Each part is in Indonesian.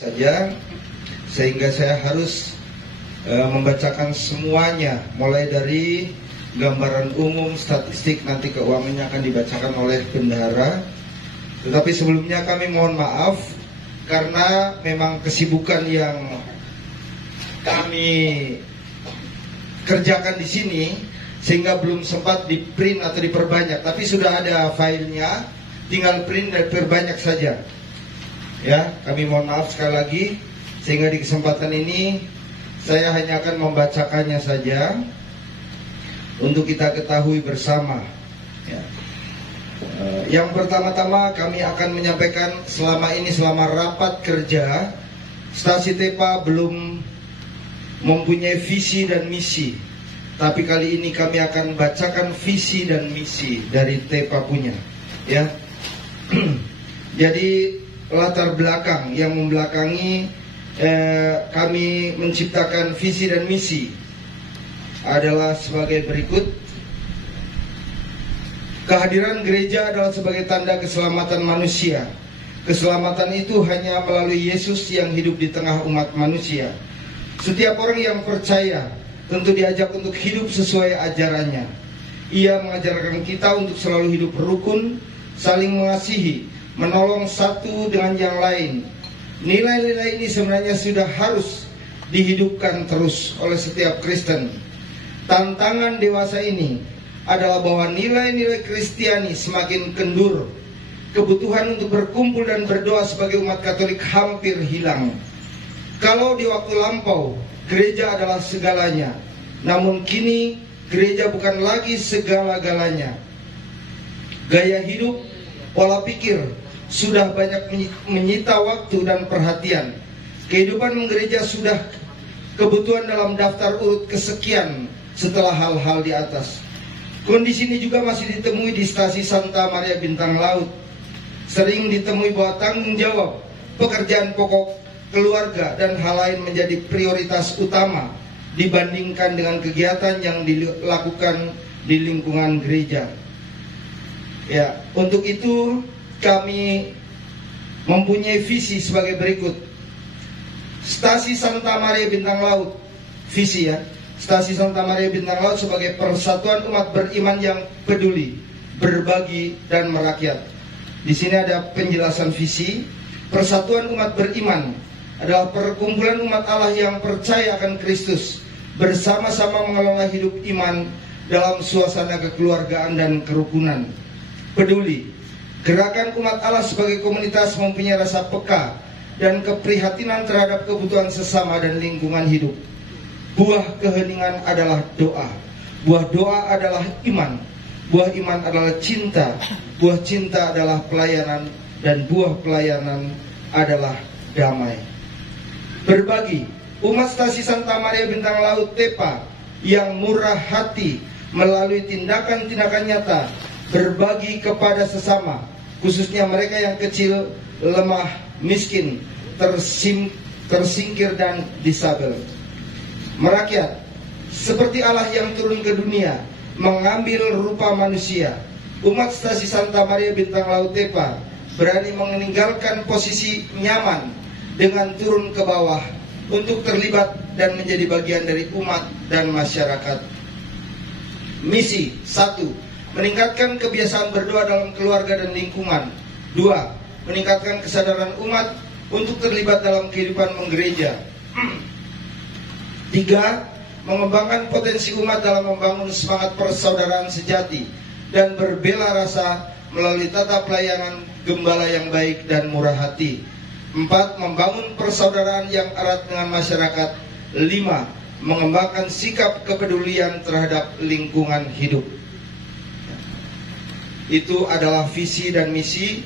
saja, sehingga saya harus membacakan semuanya, mulai dari gambaran umum, statistik, nanti keuangannya akan dibacakan oleh bendahara. Tetapi sebelumnya kami mohon maaf karena memang kesibukan yang kami kerjakan di sini sehingga belum sempat di print atau diperbanyak. Tapi sudah ada filenya, tinggal print dan perbanyak saja. Ya, kami mohon maaf sekali lagi, sehingga di kesempatan ini saya hanya akan membacakannya saja untuk kita ketahui bersama. Ya. Yang pertama-tama kami akan menyampaikan selama rapat kerja, Stasi TEPA belum mempunyai visi dan misi. Tapi kali ini kami akan bacakan visi dan misi dari TEPA punya. Ya. Jadi latar belakang yang membelakangi kami menciptakan visi dan misi adalah sebagai berikut. Kehadiran gereja adalah sebagai tanda keselamatan manusia. Keselamatan itu hanya melalui Yesus yang hidup di tengah umat manusia. Setiap orang yang percaya tentu diajak untuk hidup sesuai ajarannya. Ia mengajarkan kita untuk selalu hidup rukun, saling mengasihi, menolong satu dengan yang lain. Nilai-nilai ini sebenarnya sudah harus dihidupkan terus oleh setiap Kristen. Tantangan dewasa ini adalah bahwa nilai-nilai Kristiani semakin kendur. Kebutuhan untuk berkumpul dan berdoa sebagai umat Katolik hampir hilang. Kalau di waktu lampau gereja adalah segalanya, namun kini gereja bukan lagi segala-galanya. Gaya hidup, pola pikir sudah banyak menyita waktu dan perhatian. Kehidupan menggereja sudah kebutuhan dalam daftar urut kesekian setelah hal-hal di atas. Kondisi ini juga masih ditemui di Stasi Santa Maria Bintang Laut. Sering ditemui bahwa tanggung jawab, pekerjaan pokok, keluarga, dan hal lain menjadi prioritas utama dibandingkan dengan kegiatan yang dilakukan di lingkungan gereja. Ya, untuk itu kami mempunyai visi sebagai berikut. Stasi Santa Maria Bintang Laut, visi ya. Stasi Santa Maria Bintang Laut sebagai persatuan umat beriman yang peduli, berbagi, dan merakyat. Di sini ada penjelasan visi. Persatuan umat beriman adalah perkumpulan umat Allah yang percaya akan Kristus, bersama-sama mengelola hidup iman dalam suasana kekeluargaan dan kerukunan. Peduli, gerakan umat Allah sebagai komunitas mempunyai rasa peka dan keprihatinan terhadap kebutuhan sesama dan lingkungan hidup. Buah keheningan adalah doa. Buah doa adalah iman. Buah iman adalah cinta. Buah cinta adalah pelayanan. Dan buah pelayanan adalah damai. Berbagi, umat Stasi Santa Maria Bintang Laut TEPA yang murah hati melalui tindakan-tindakan nyata berbagi kepada sesama, khususnya mereka yang kecil, lemah, miskin, tersingkir, dan disabel. Merakyat, seperti Allah yang turun ke dunia, mengambil rupa manusia. Umat Stasi Santa Maria Bintang Laut TEPA berani meninggalkan posisi nyaman dengan turun ke bawah untuk terlibat dan menjadi bagian dari umat dan masyarakat. Misi 1. Meningkatkan kebiasaan berdoa dalam keluarga dan lingkungan. 2. Meningkatkan kesadaran umat untuk terlibat dalam kehidupan menggereja. 3. Mengembangkan potensi umat dalam membangun semangat persaudaraan sejati dan berbela rasa melalui tata pelayanan gembala yang baik dan murah hati. 4. Membangun persaudaraan yang erat dengan masyarakat. 5. Mengembangkan sikap kepedulian terhadap lingkungan hidup. Itu adalah visi dan misi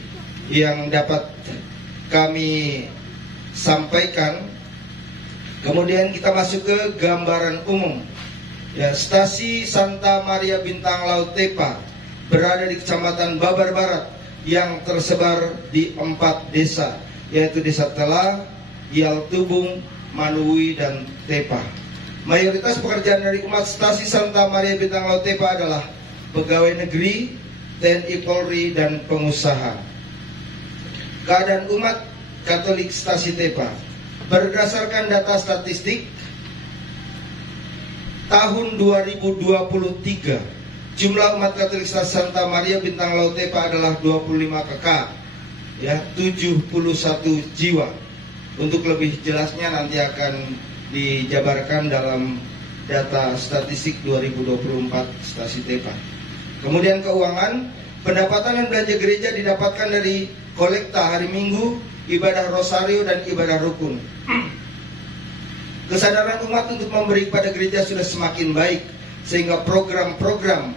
yang dapat kami sampaikan. Kemudian kita masuk ke gambaran umum. Ya, Stasi Santa Maria Bintang Laut TEPA berada di Kecamatan Babar Barat yang tersebar di 4 desa, yaitu Desa Telah, Yaltubung, Manui, dan TEPA. Mayoritas pekerjaan dari umat Stasi Santa Maria Bintang Laut TEPA adalah pegawai negeri, TNI Polri, dan pengusaha. Keadaan umat Katolik Stasi Tepa. Berdasarkan data statistik tahun 2023, jumlah umat Katolik Stasi Santa Maria Bintang Laut Tepa adalah 25 kakak, ya, 71 jiwa. Untuk lebih jelasnya nanti akan dijabarkan dalam data statistik 2024 Stasi Tepa. Kemudian keuangan, pendapatan dan belanja gereja didapatkan dari kolekta hari Minggu, ibadah rosario dan ibadah rukun. Kesadaran umat untuk memberi kepada gereja sudah semakin baik, sehingga program-program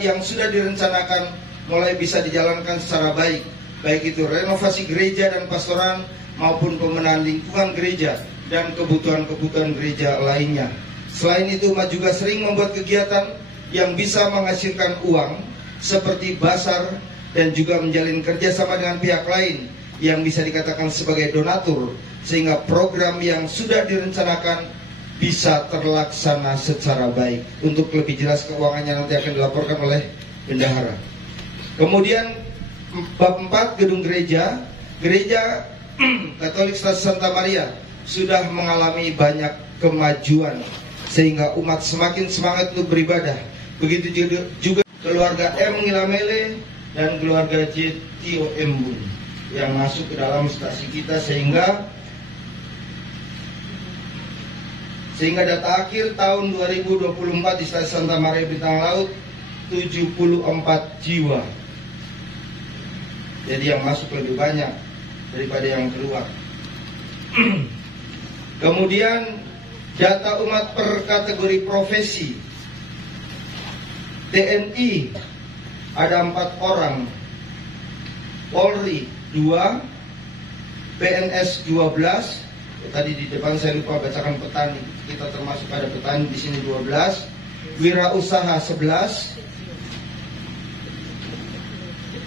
yang sudah direncanakan mulai bisa dijalankan secara baik, baik itu renovasi gereja dan pastoran maupun pembenahan lingkungan gereja dan kebutuhan-kebutuhan gereja lainnya. Selain itu, umat juga sering membuat kegiatan yang bisa menghasilkan uang seperti basar dan juga menjalin kerjasama dengan pihak lain yang bisa dikatakan sebagai donatur, sehingga program yang sudah direncanakan bisa terlaksana secara baik. Untuk lebih jelas keuangannya nanti akan dilaporkan oleh bendahara. Kemudian bab 4, gedung gereja. Gereja Katolik Stasi Santa Maria sudah mengalami banyak kemajuan, sehingga umat semakin semangat untuk beribadah. Begitu juga keluarga M. Ngilamele dan keluarga J. Tio Embun yang masuk ke dalam stasi kita, sehingga data akhir tahun 2024 di Stasi Santa Maria Bintang Laut 74 jiwa. Jadi yang masuk lebih banyak daripada yang keluar. Kemudian data umat per kategori profesi. TNI ada 4 orang, Polri 2, PNS 12. Tadi di depan saya lupa bacakan petani. Kita termasuk ada petani di sini 12. Wirausaha 11.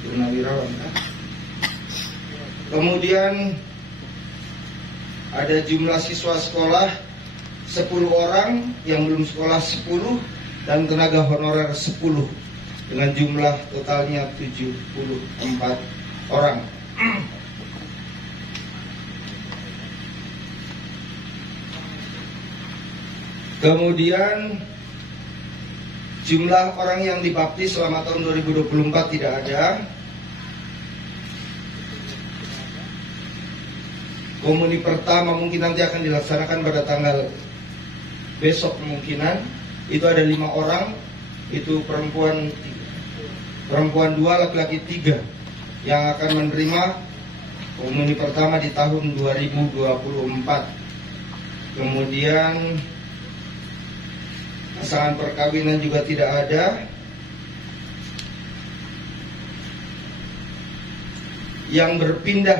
Purnawirawan. Kemudian ada jumlah siswa sekolah 10 orang, yang belum sekolah 10, dan tenaga honorer 10, dengan jumlah totalnya 74 orang. Kemudian jumlah orang yang dibaptis selama tahun 2024 tidak ada. Komuni pertama mungkin nanti akan dilaksanakan pada tanggal besok kemungkinan. Itu ada 5 orang, itu perempuan 2, laki-laki 3 yang akan menerima komuni pertama di tahun 2024. Kemudian pasangan perkawinan juga tidak ada. Yang berpindah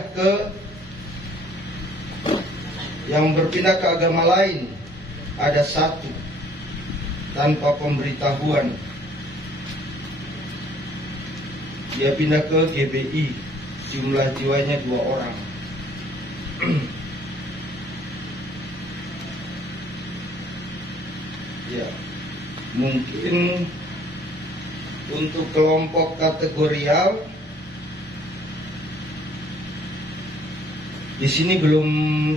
ke agama lain ada 1 tanpa pemberitahuan. Dia pindah ke GBI, jumlah jiwanya 2 orang. Ya, mungkin untuk kelompok kategorial di sini belum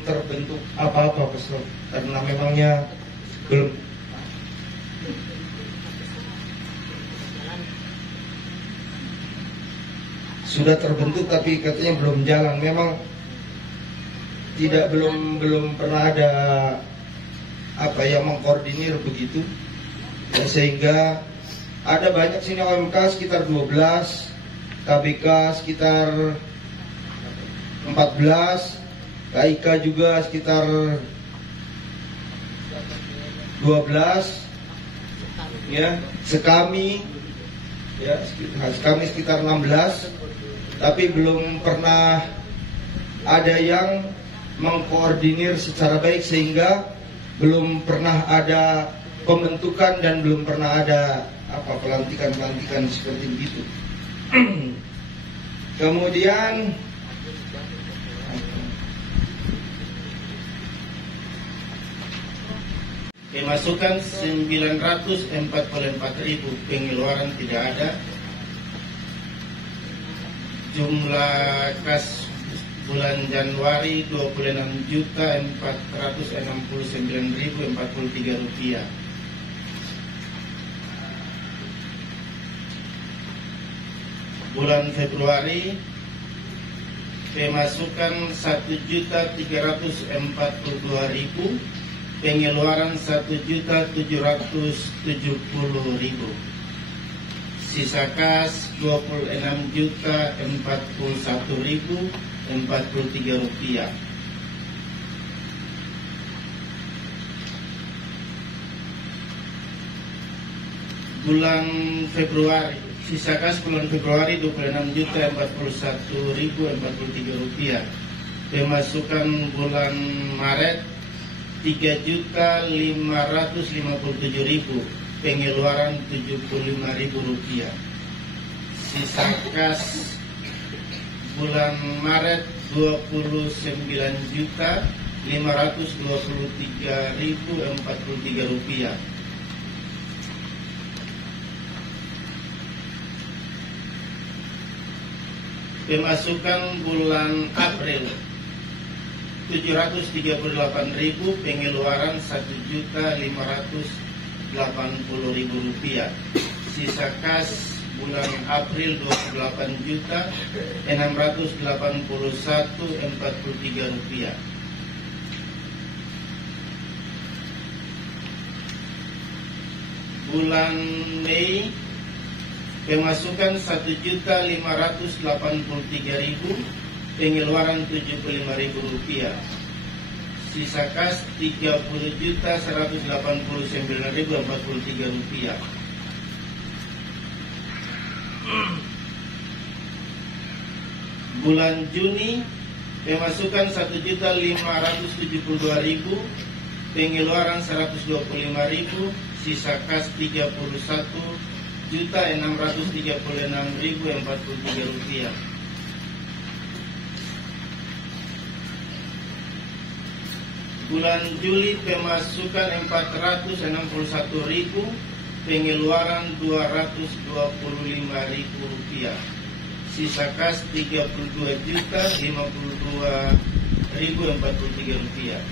terbentuk apa-apa, Pastor, karena memangnya belum. Sudah terbentuk tapi katanya belum jalan. Memang belum pernah ada yang mengkoordinir begitu. Dan sehingga ada banyak sini OMK sekitar 12, KBK sekitar 14, KIK juga sekitar 12, ya, Sekami sekitar 16, tapi belum pernah ada yang mengkoordinir secara baik, sehingga belum pernah ada pembentukan dan belum pernah ada pelantikan seperti begitu. Kemudian pemasukan 944.000, pengeluaran tidak ada. Jumlah kas Bulan Januari 26.469.043 rupiah. Bulan Februari pemasukan 1.342.000, pengeluaran 1.770.000. Sisa kas 26.041.043 rupiah. Bulan Februari, sisa kas bulan Februari 26.041.043 rupiah. Pemasukan bulan Maret 3.557.000, pengeluaran 75.000 rupiah. Sisa kas bulan Maret 29.523.043 rupiah. Pemasukan bulan April 738.000, pengeluaran 1.580.000 rupiah. Sisa kas bulan April 28.681.043 rupiah. Bulan Mei pemasukan 1.583.000, pengeluaran 75.000 rupiah. Sisa kas 30.189.043 rupiah. Bulan Juni pemasukan 1.572.000, pengeluaran 125.000, sisa kas 31.636.043 rupiah. Bulan Juli pemasukan 461.000, pengeluaran 225.000 rupiah. Sisa kas 32.052.043 rupiah.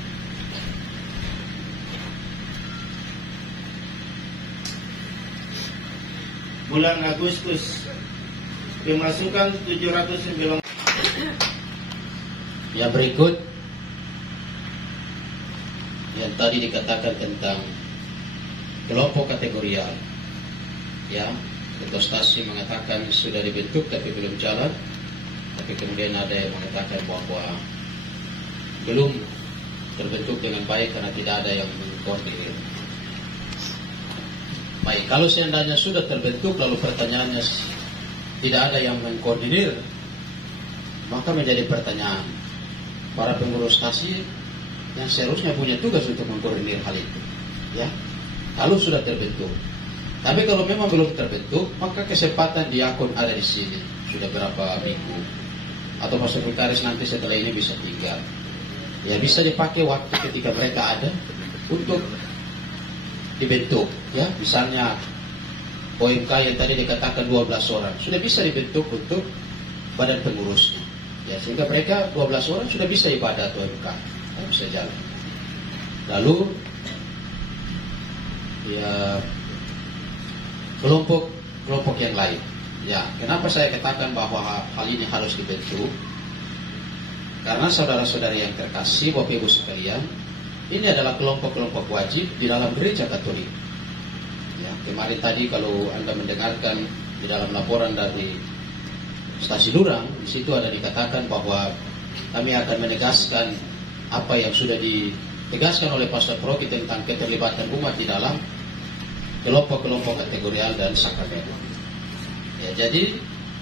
Bulan Agustus pemasukan 709. Yang berikut yang tadi dikatakan tentang kelompok kategorial, ya, Ketua Stasi mengatakan sudah dibentuk tapi belum jalan, tapi kemudian ada yang mengatakan bahwa belum terbentuk dengan baik karena tidak ada yang mengkoordinir. Baik, kalau seandainya sudah terbentuk lalu pertanyaannya tidak ada yang mengkoordinir, maka menjadi pertanyaan para pengurus stasi yang seharusnya punya tugas untuk mengkoordinir hal itu, ya. Kalau sudah terbentuk, tapi kalau memang belum terbentuk, maka kesempatan di akun ada di sini sudah berapa minggu, atau Pak Sekretaris nanti setelah ini bisa tinggal, ya bisa dipakai waktu ketika mereka ada untuk dibentuk, ya. Misalnya OMK yang tadi dikatakan 12 orang sudah bisa dibentuk untuk badan pengurusnya, ya, sehingga mereka 12 orang sudah bisa ibadah OMK, ya, bisa jalan. Lalu ya kelompok yang lain, ya, kenapa saya katakan bahwa hal ini harus dibentuk? Karena saudara-saudari yang terkasih, Bapak Ibu sekalian, ini adalah kelompok-kelompok wajib di dalam gereja Katolik. Ya, kemarin tadi kalau Anda mendengarkan di dalam laporan dari Stasi Durang, di situ ada dikatakan bahwa kami akan menegaskan apa yang sudah ditegaskan oleh Pastor Proki tentang keterlibatan umat di dalam kelompok-kelompok kategorial dan sakramen. Ya, jadi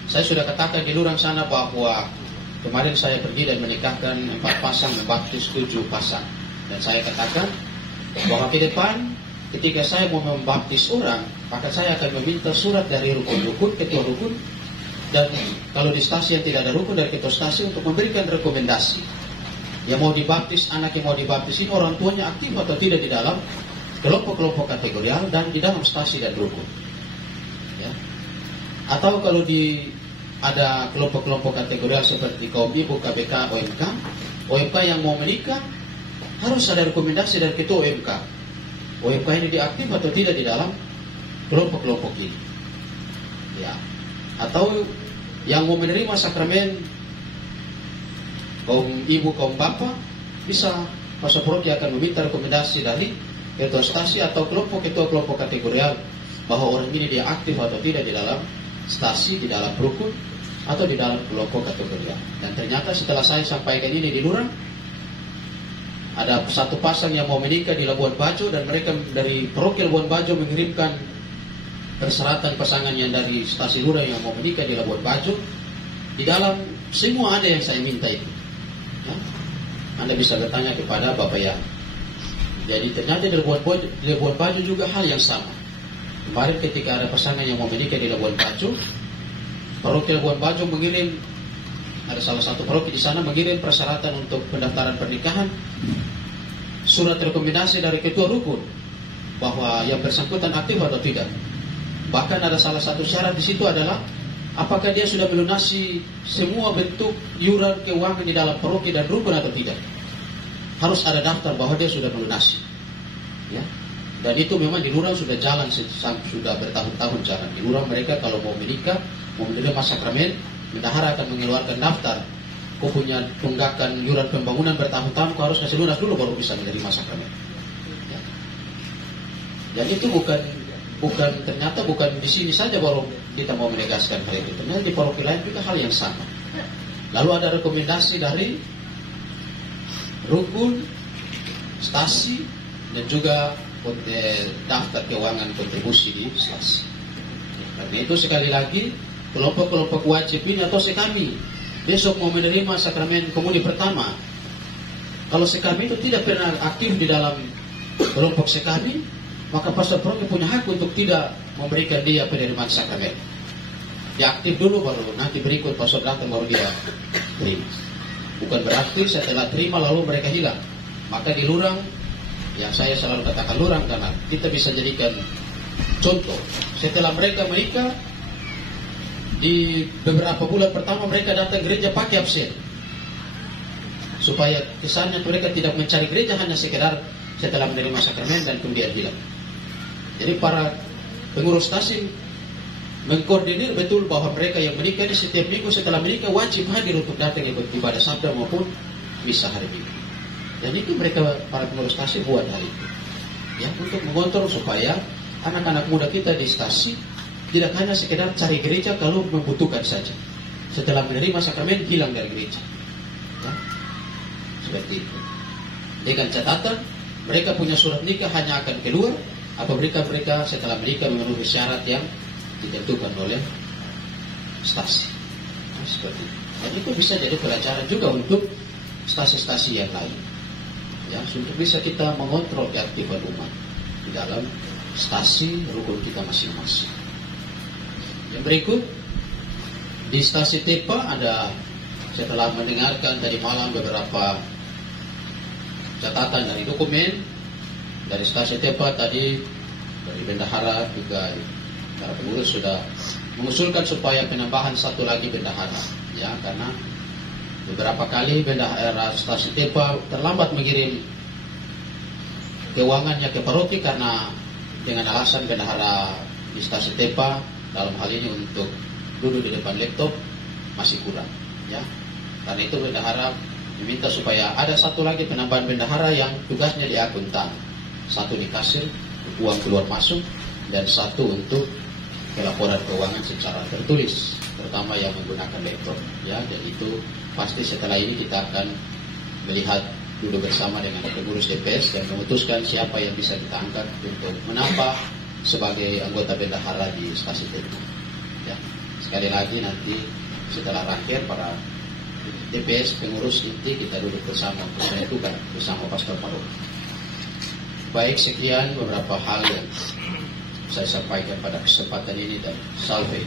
saya sudah katakan di Durang sana bahwa kemarin saya pergi dan menikahkan 4 pasang, membaptis 7 pasang. Dan saya katakan bahwa ke depan ketika saya mau membaptis orang, maka saya akan meminta surat dari rukun-rukun, ketua rukun, dan kalau di stasi yang tidak ada rukun dari ketua stasi untuk memberikan rekomendasi. Yang mau dibaptis, anak yang mau dibaptis ini orang tuanya aktif atau tidak di dalam kelompok-kelompok kategorial dan di dalam stasi dan rukun. Ya. Atau kalau di ada kelompok-kelompok kategorial seperti kaum ibu, KBK, OMK. OMK yang mau menikah harus ada rekomendasi dari ketua OMK. OMK ini diaktif atau tidak di dalam kelompok-kelompok ini. Ya. Atau yang mau menerima sakramen kaum ibu, kaum bapak, bisa pastor paroki akan meminta rekomendasi dari ketua stasi atau ketua kelompok kategorial bahwa orang ini dia aktif atau tidak di dalam stasi, di dalam rukun atau di dalam kelompok kategorial. Dan ternyata setelah saya sampaikan ini di Lurang, ada satu pasang yang mau menikah di Labuan Bajo, dan mereka dari paroki Labuan Bajo mengirimkan persyaratan pasangan yang dari stasi Lurang yang mau menikah di Labuan Bajo. Di dalam semua ada yang saya minta itu. Ya. Anda bisa bertanya kepada Bapak Yang. Jadi ternyata di Labuan Bajo juga hal yang sama. Kemarin ketika ada pasangan yang mau menikah di Labuan Bajo, paroki Labuan Bajo mengirim, ada salah satu paroki di sana mengirim persyaratan untuk pendaftaran pernikahan, surat rekomendasi dari ketua rukun bahwa yang bersangkutan aktif atau tidak. Bahkan ada salah satu syarat di situ adalah apakah dia sudah melunasi semua bentuk iuran keuangan di dalam paroki dan rukun atau tidak. Harus ada daftar bahwa dia sudah melunasi. Ya. Dan itu memang di Lurang sudah jalan, sudah bertahun-tahun jalan. Di Lurang mereka kalau mau menikah, mau menerima sakramen, bendahara akan mengeluarkan daftar. Kau punya tunggakan iuran pembangunan bertahun-tahun, kau harus kasih lunas dulu baru bisa menerima sakramen. Ya. Dan itu ternyata bukan di sini saja baru kita mau menegaskan hal itu. Ternyata di paroki lain juga hal yang sama. Lalu ada rekomendasi dari rukun, stasi, dan juga daftar keuangan kontribusi di stasi. Karena itu sekali lagi kelompok-kelompok wajib ini atau sekami besok mau menerima sakramen komuni pertama, kalau sekami itu tidak pernah aktif di dalam kelompok sekami, maka pastor paroki punya hak untuk tidak memberikan dia penerimaan sakramen. Dia aktif dulu baru nanti berikut pastor datang baru dia terima. Bukan berarti setelah terima lalu mereka hilang. Maka di Lurang, yang saya selalu katakan Lurang karena kita bisa jadikan contoh. Setelah mereka menikah, di beberapa bulan pertama mereka datang gereja pakai absen. Supaya kesannya mereka tidak mencari gereja hanya sekedar setelah menerima sakramen dan kemudian hilang. Jadi para pengurus stasi mengkoordinir betul bahwa mereka yang menikah ini setiap minggu setelah menikah wajib hadir untuk datang ikut ibadah sabda maupun misa hari minggu. Dan itu mereka para pengurus stasi buat hari itu. Ya, untuk mengontrol supaya anak-anak muda kita di stasi tidak hanya sekedar cari gereja kalau membutuhkan saja. Setelah menerima sakramen hilang dari gereja. Ya, seperti itu. Dengan catatan mereka punya surat nikah hanya akan keluar apabila mereka setelah menikah memenuhi syarat yang ditentukan oleh stasi. Nah, seperti itu. Dan itu bisa jadi pelajaran juga untuk stasi-stasi yang lain. Ya, untuk bisa kita mengontrol keaktifan umat di dalam stasi rukun kita masing-masing. Yang berikut di stasi Tepa ada, setelah mendengarkan tadi malam beberapa catatan dari dokumen dari stasi Tepa tadi, dari bendahara juga para pengurus sudah mengusulkan supaya penambahan satu lagi bendahara, ya, karena beberapa kali bendahara stasi Tepa terlambat mengirim keuangannya ke paroki karena dengan alasan bendahara di stasi Tepa dalam hal ini untuk duduk di depan laptop masih kurang, ya. Karena itu bendahara diminta supaya ada satu lagi penambahan bendahara yang tugasnya di akuntan, satu di kasir uang keluar masuk dan satu untuk laporan keuangan secara tertulis, terutama yang menggunakan laptop, ya. Dan itu pasti setelah ini kita akan melihat duduk bersama dengan pengurus DPS dan memutuskan siapa yang bisa kita angkat untuk menambah sebagai anggota bendahara di stasi Tepa. Ya, sekali lagi nanti setelah rakyat para DPS pengurus inti kita duduk bersama untuk menentukan bersama pastor paroki. Baik, sekian beberapa hal yang saya sampaikan pada kesempatan ini dan salve.